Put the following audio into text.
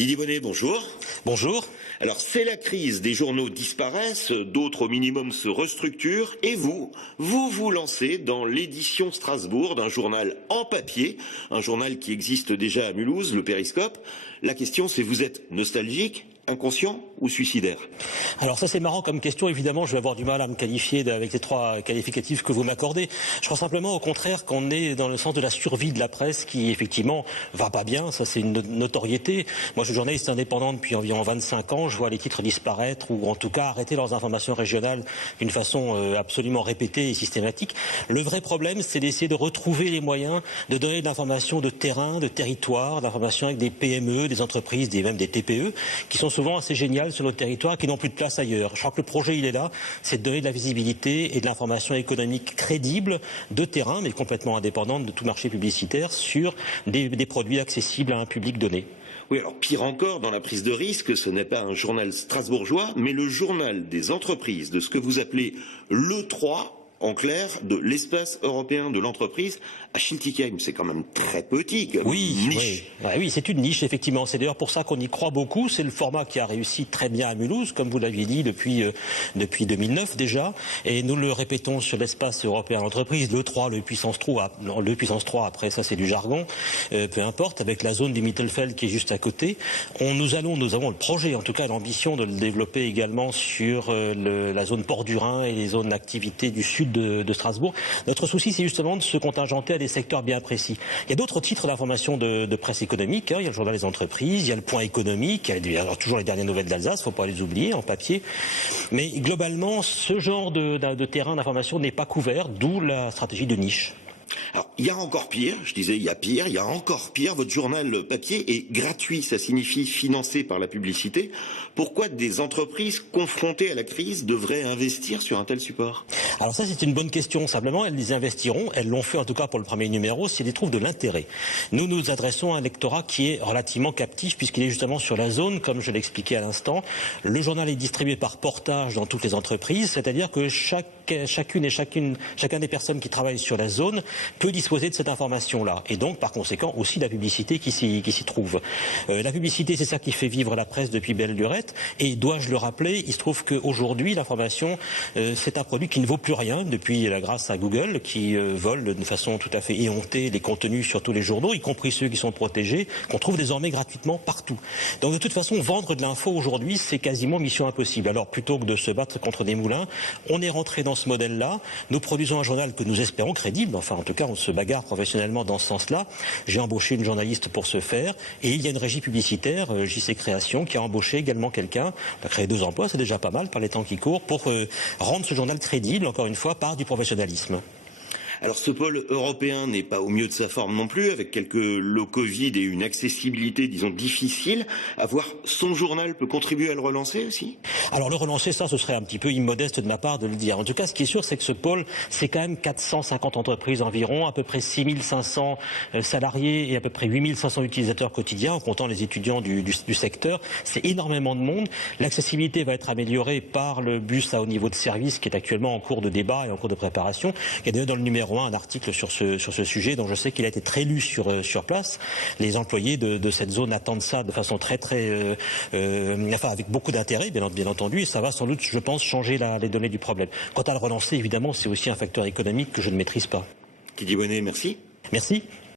Didier Bonnet, bonjour. Bonjour. Alors c'est la crise, des journaux disparaissent, d'autres au minimum se restructurent, et vous lancez dans l'édition Strasbourg d'un journal en papier, un journal qui existe déjà à Mulhouse, le Périscope. La question c'est, vous êtes nostalgique, inconscient ou suicidaire? Alors ça c'est marrant comme question, évidemment je vais avoir du mal à me qualifier avec les trois qualificatifs que vous m'accordez. Je crois simplement au contraire qu'on est dans le sens de la survie de la presse qui effectivement va pas bien, ça c'est une notoriété. Moi je suis journaliste indépendant depuis environ 25 ans, je vois les titres disparaître ou en tout cas arrêter leurs informations régionales d'une façon absolument répétée et systématique. Le vrai problème c'est d'essayer de retrouver les moyens de donner de l'information de terrain, de territoire, d'information avec des PME, des entreprises, même des TPE qui sont souvent assez géniales sur notre territoire, qui n'ont plus de place ailleurs. Je crois que le projet, il est là, c'est de donner de la visibilité et de l'information économique crédible, de terrain, mais complètement indépendante de tout marché publicitaire, sur des produits accessibles à un public donné. Oui, alors pire encore, dans la prise de risque, ce n'est pas un journal strasbourgeois, mais le journal des entreprises, de ce que vous appelez l'E3, en clair, de l'espace européen de l'entreprise à Schiltigheim. C'est quand même très petit, comme niche. Oui, c'est une niche, effectivement. C'est d'ailleurs pour ça qu'on y croit beaucoup. C'est le format qui a réussi très bien à Mulhouse, comme vous l'aviez dit, depuis 2009 déjà. Et nous le répétons sur l'espace européen d'entreprise, le 3, le puissance 3, après ça c'est du jargon, peu importe, avec la zone du Mittelfeld qui est juste à côté. Nous avons le projet, en tout cas l'ambition de le développer également sur la zone Port du Rhin et les zones d'activité du sud de Strasbourg. Notre souci, c'est justement de se contingenter à des secteurs bien précis. Il y a d'autres titres d'information de presse économique. Il y a le journal des entreprises, il y a le point économique, il y a toujours les dernières nouvelles d'Alsace, faut pas les oublier en papier. Mais globalement, ce genre de terrain d'information n'est pas couvert, d'où la stratégie de niche. Alors, il y a encore pire, je disais il y a pire, il y a encore pire, votre journal papier est gratuit, ça signifie financé par la publicité. Pourquoi des entreprises confrontées à la crise devraient investir sur un tel support? Alors ça c'est une bonne question, simplement elles y investiront, elles l'ont fait en tout cas pour le premier numéro, si elles y trouvent de l'intérêt. Nous nous adressons à un lectorat qui est relativement captif puisqu'il est justement sur la zone, comme je l'expliquais à l'instant. Le journal est distribué par portage dans toutes les entreprises, c'est-à-dire que chacun des personnes qui travaillent sur la zone peut disposer de cette information-là. Et donc, par conséquent, aussi la publicité qui s'y trouve. La publicité, c'est ça qui fait vivre la presse depuis belle lurette. Et dois-je le rappeler, il se trouve qu'aujourd'hui, l'information, c'est un produit qui ne vaut plus rien depuis la grâce à Google, qui vole de façon tout à fait éhontée les contenus sur tous les journaux, y compris ceux qui sont protégés, qu'on trouve désormais gratuitement partout. Donc, de toute façon, vendre de l'info aujourd'hui, c'est quasiment mission impossible. Alors, plutôt que de se battre contre des moulins, on est rentré dans ce modèle-là. Nous produisons un journal que nous espérons crédible, enfin, en tout cas, on se bagarre professionnellement dans ce sens-là. J'ai embauché une journaliste pour ce faire et il y a une régie publicitaire, JC Création, qui a embauché également quelqu'un. On a créé 2 emplois, c'est déjà pas mal par les temps qui courent, pour rendre ce journal crédible, encore une fois, par du professionnalisme. Alors ce pôle européen n'est pas au mieux de sa forme non plus, avec quelques lots Covid et une accessibilité, disons, difficile. Avoir son journal peut contribuer à le relancer aussi? Alors le relancer, ça, ce serait un petit peu immodeste de ma part de le dire. En tout cas, ce qui est sûr, c'est que ce pôle, c'est quand même 450 entreprises environ, à peu près 6500 salariés et à peu près 8500 utilisateurs quotidiens, en comptant les étudiants du secteur. C'est énormément de monde. L'accessibilité va être améliorée par le bus à haut niveau de service qui est actuellement en cours de débat et en cours de préparation. Il y a d'ailleurs dans le numéro un article sur ce sujet dont je sais qu'il a été très lu sur place. Les employés de cette zone attendent ça de façon avec beaucoup d'intérêt, bien entendu, et ça va sans doute, je pense, changer les données du problème. Quant à le relancer, évidemment, c'est aussi un facteur économique que je ne maîtrise pas. Didier Bonnet, merci. Merci.